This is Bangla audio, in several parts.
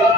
Allah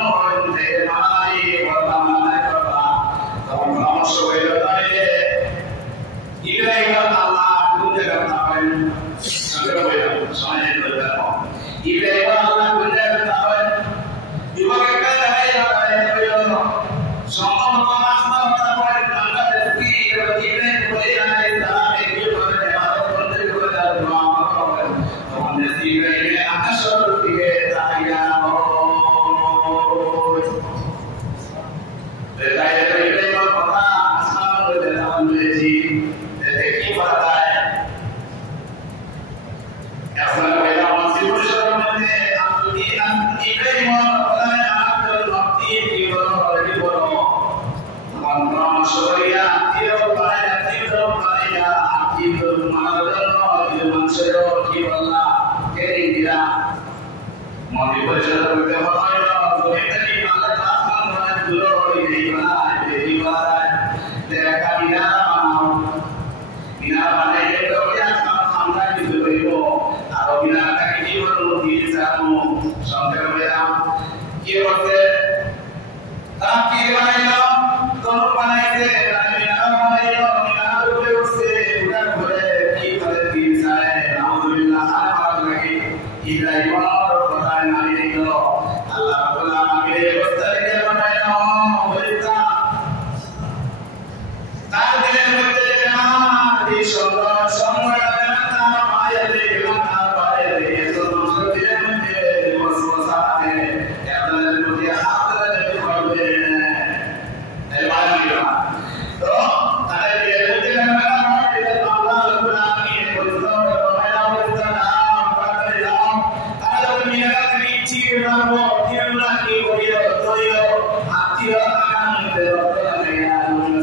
কি করতে তারা কি বানাইলো কোন বানাইছে মিনার বানাইলো মিনার উপরে উঠছে উঠার পরে কি করে দিন যায় আলহামদুলিল্লাহ সারা লাগে ইব্রাহিম কথা মানি নিল আল্লাহ রাব্বুল আলামিন এই অবস্থা থেকে বানাইলো বলিতা তার দিলের মধ্যে না এই সংগ্রাম তার মায়া দিয়ে না পারে দিয়ে তো দিলের মধ্যে ওয়াসওয়াসা আছে আপনাদের প্রতি আপনাদের করবে এই বানিলা তো তাদের দিলের মধ্যে না এটা আল্লাহ রাব্বুল আলামিন বলতো বানাইলা বলতো না পারে দাও তারা যখন মিনারা নিচে রাখবো তিরুলা কি করিও তৈও আত্মীয় আনন্দে রতনা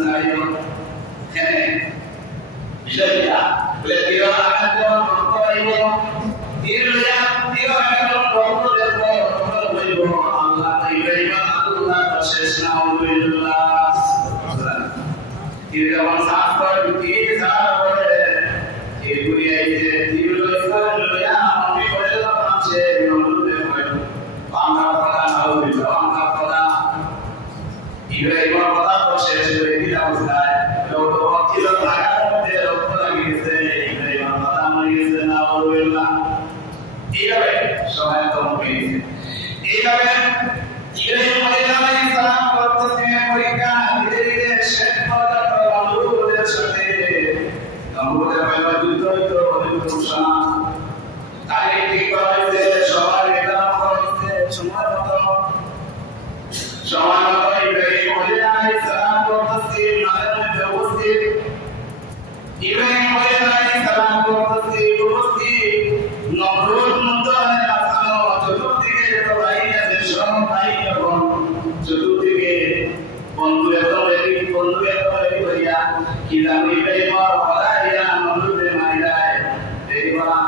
যাইও বিষয়টা বলে দিও আনন্দ করব দিও আনন্দ করব বলবো আল্লাহ ইব্রাহিম আল্লাহ শেষ না আলহামদুলিল্লাহ দিও সাফ করে দিও সাফ করে এই দুনিয়াতে দিও লইয়া আমি বলে আছে নন্দে হয় বাংলা কথা আলহামদুলিল্লাহ বাংলা কথা ইব্রাহিম কথা শেষ করে দিলাম উস্তাদ লোক ভক্তি লোক লাগার মধ্যে রক্ত লাগিয়েছে ইব্রাহিম কথা লাগিয়েছে না আলহামদুলিল্লাহ এইভাবে সময় কম হয়েছে এইভাবে ইব্রাহিম আলাইহিস সালাম করতেছে পরীক্ষা ধীরে ধীরে শেষ পর্যন্ত নমরুদের সাথে নমরুদের পয়লা যুদ্ধ হইতো ঘোষণা তারিখ ঠিক করা হয়েছে সবার নির্ধারণ করা হয়েছে সময় মতো ইব্রাহিম আলাইহিস সালাম করতেছে মাঝে মধ্যে উপস্থিত ইব্রাহিম আলাইহিস সালাম করতেছে উপস্থিত নমরুদ মুদ্দানে আসানো চতুর্দিকে যত ভাই আছে সব ভাই এবং চতুর্দিকে বন্ধু এত রেডি করিয়া কি জানি ইব্রাহিম হলাইয়া নমরুদে মারিলায় এই বলা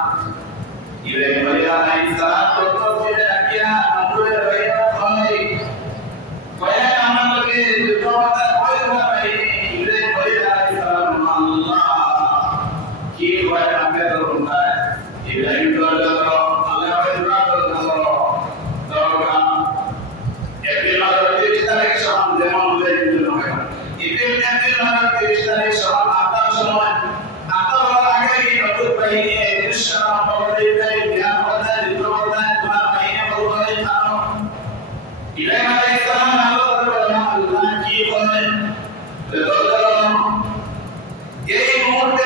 ইব্রাহিম আলাইহিস সালাম করতেছে রাখিয়া নমরুদের ভাইয়া হয় কয়া আমাকে দুটোটা কইরা ভাই ইব্রাহিম আলাইহিস সালাম আল্লাহ কি কয় আপনি তো বলতায় ইব্রাহিম তো আল্লাহ দরকার এপ্রিল মাসের 30 তারিখ সকাল যেমন ইব্রাহিম হয় এপ্রিল মাসের 30 তারিখ সকাল 8টার সময় 8টা বেলা আগে এই নতুন বাহিনী ইনশাআল্লাহ আমাদের ইব্রাহিম জ্ঞান কথা দিতে তোমার বাহিনী বলবে থানো ইব্রাহিম আলাইহিস সালাম আল্লাহ কি বলেন এই মুহূর্তে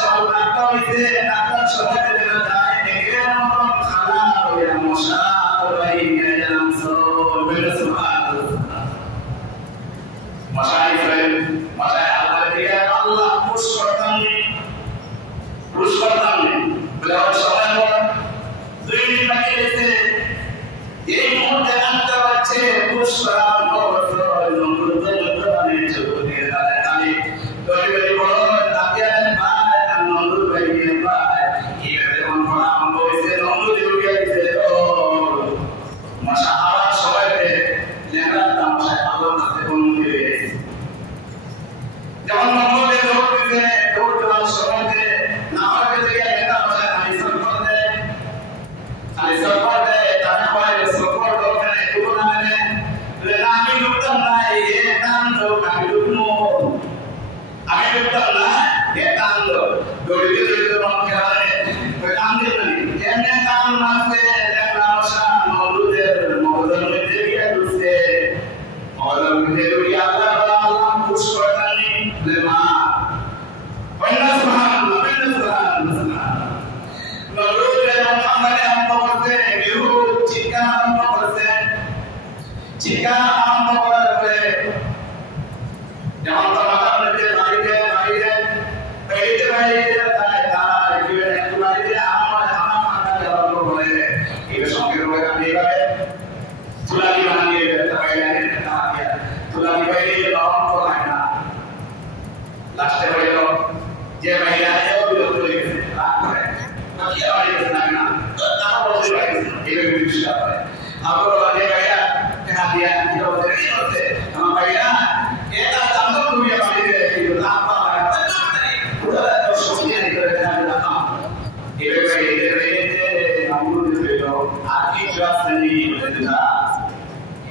সব নাটক হইছে নাটক সবাই দেওয়া যায় এর মতো খালা হইয়া মশা হইয়া জানাম সব বেলা সুবহানাল্লাহ মশাই আল্লাহ দিয়া আল্লাহ পুশ করতাম বলে সময় পর 2 মিনিট বাকি আছে এই মুহূর্তে নাটক আছে পুশ করা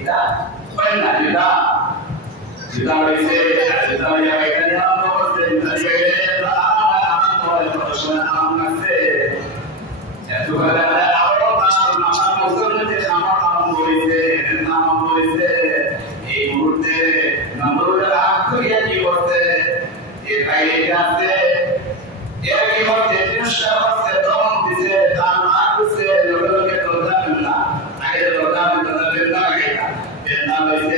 kita pernah kita berisi kita yang kita nomor kita yang amal profesional amal se ya Tuhan ada apa nama musuh itu nama berisi এই মুহূর্তে নম্বরের আখরিয়া কি করতে এই বাইরে যাচ্ছে এর কি করতে চেষ্টা করতে দম দিছে তার নাক দিছে লোকে দরজা না আগে দরজা না এটা এর নাম হইছে